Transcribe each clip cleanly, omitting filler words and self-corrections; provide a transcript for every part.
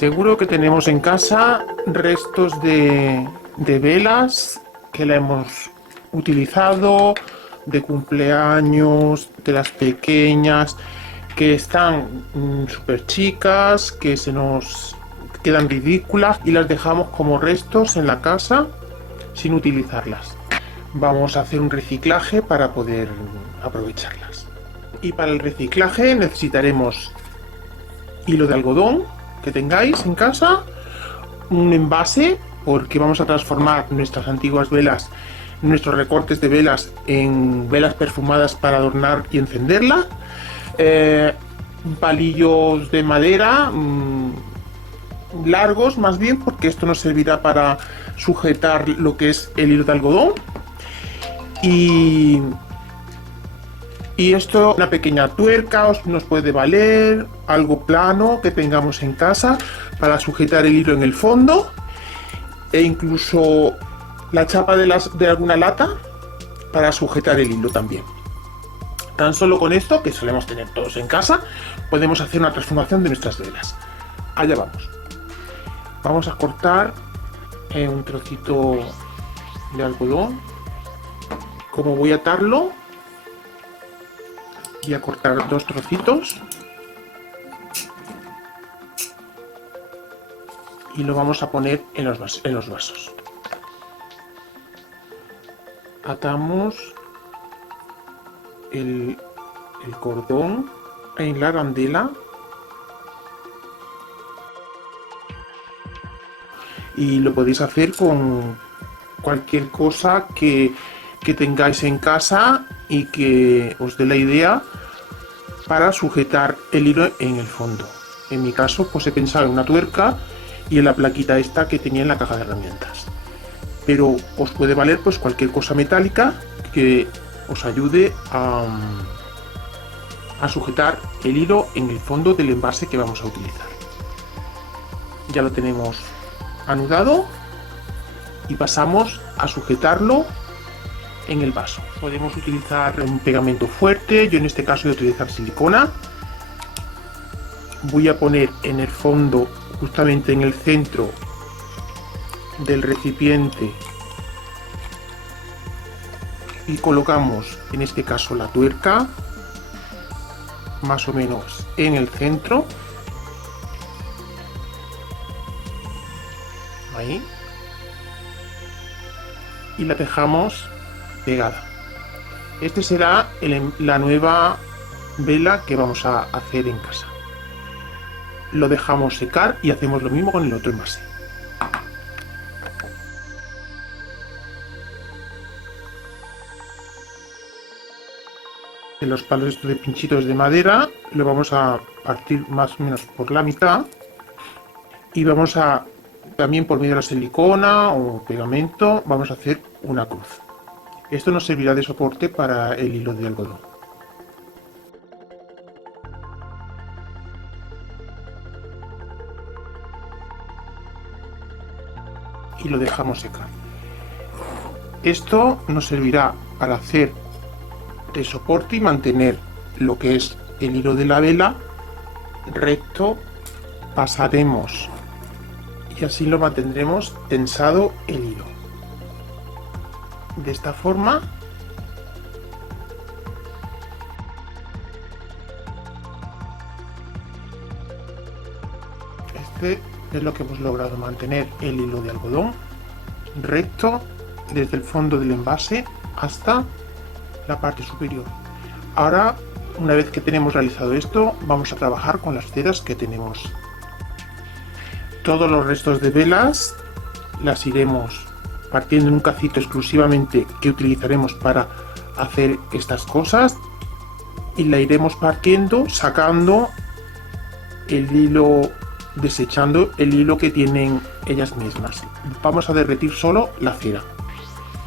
Seguro que tenemos en casa restos de velas que la hemos utilizado, de cumpleaños, de las pequeñas, que están súper chicas, que se nos quedan ridículas y las dejamos como restos en la casa sin utilizarlas. Vamos a hacer un reciclaje para poder aprovecharlas. Y para el reciclaje necesitaremos hilo de algodón que tengáis en casa, un envase porque vamos a transformar nuestras antiguas velas, nuestros recortes de velas en velas perfumadas para adornar y encenderla, palillos de madera largos más bien, porque esto nos servirá para sujetar lo que es el hilo de algodón, y esto, una pequeña tuerca nos puede valer, algo plano que tengamos en casa para sujetar el hilo en el fondo, e incluso la chapa de alguna lata para sujetar el hilo también. Tan solo con esto, que solemos tener todos en casa, podemos hacer una transformación de nuestras velas. Allá vamos. Vamos a cortar un trocito de algodón. Como voy a atarlo, voy a cortar dos trocitos y lo vamos a poner en los vasos. Atamos el cordón en la arandela y lo podéis hacer con cualquier cosa que tengáis en casa y que os dé la idea para sujetar el hilo en el fondo. En mi caso, pues he pensado en una tuerca y en la plaquita esta que tenía en la caja de herramientas. Pero os puede valer pues cualquier cosa metálica que os ayude a sujetar el hilo en el fondo del envase que vamos a utilizar. Ya lo tenemos anudado y pasamos a sujetarlo en el vaso. Podemos utilizar un pegamento fuerte, yo en este caso voy a utilizar silicona. Voy a poner en el fondo, justamente en el centro del recipiente, y colocamos en este caso la tuerca más o menos en el centro, ahí, y la dejamos pegada. Este será la nueva vela que vamos a hacer en casa. Lo dejamos secar y hacemos lo mismo con el otro envase. En los palos de pinchitos de madera lo vamos a partir más o menos por la mitad y vamos a, también por medio de la silicona o pegamento, vamos a hacer una cruz. Esto nos servirá de soporte para el hilo de algodón. Y lo dejamos secar. Esto nos servirá para hacer de soporte y mantener lo que es el hilo de la vela recto. Pasaremos y así lo mantendremos tensado el hilo. De esta forma este es lo que hemos logrado, mantener el hilo de algodón recto desde el fondo del envase hasta la parte superior. Ahora, una vez que tenemos realizado esto, vamos a trabajar con las ceras que tenemos. Todos los restos de velas las iremos partiendo en un cacito exclusivamente que utilizaremos para hacer estas cosas, y la iremos partiendo sacando el hilo, desechando el hilo que tienen ellas mismas. Vamos a derretir solo la cera.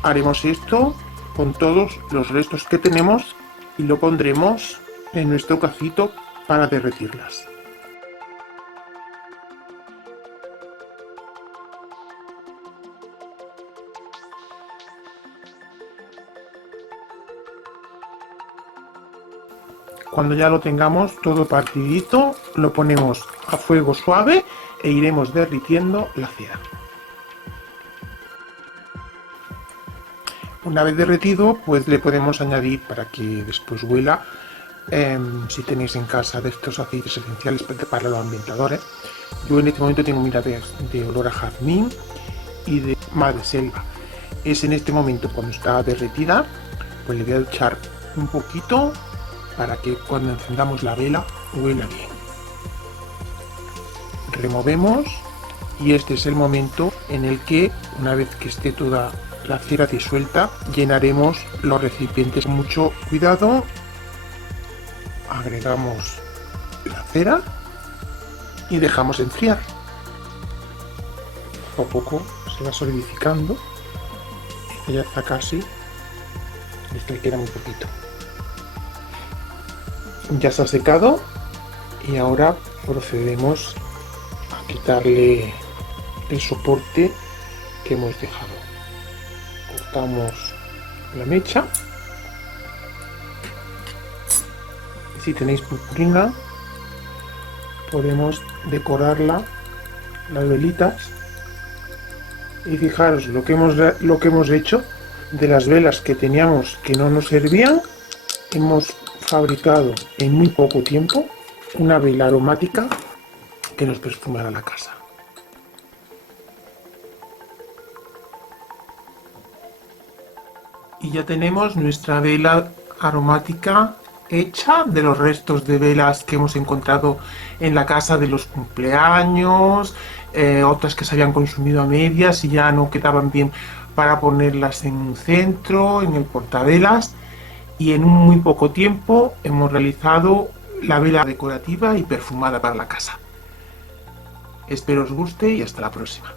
Haremos esto con todos los restos que tenemos y lo pondremos en nuestro cacito para derretirlas. Cuando ya lo tengamos todo partidito, lo ponemos a fuego suave e iremos derritiendo la cera. Una vez derretido, pues le podemos añadir, para que después huela, si tenéis en casa de estos aceites esenciales para los ambientadores. Yo en este momento tengo miradas de olor a jazmín y de madreselva. Es en este momento, cuando está derretida, pues le voy a echar un poquito para que cuando encendamos la vela huela bien. Removemos y este es el momento en el que, una vez que esté toda la cera disuelta, llenaremos los recipientes con mucho cuidado. Agregamos la cera y dejamos enfriar. Poco a poco se va solidificando. Ya está casi. Esto le queda muy poquito. Ya se ha secado y ahora procedemos a quitarle el soporte que hemos dejado. Cortamos la mecha. Si tenéis purpurina, podemos decorarla, las velitas. Y fijaros lo que hemos hecho. De las velas que teníamos que no nos servían, hemos fabricado en muy poco tiempo una vela aromática que nos perfumará la casa. Y ya tenemos nuestra vela aromática hecha de los restos de velas que hemos encontrado en la casa de los cumpleaños, otras que se habían consumido a medias y ya no quedaban bien para ponerlas en un centro, en el portavelas, y en un muy poco tiempo hemos realizado la vela decorativa y perfumada para la casa. Espero os guste y hasta la próxima.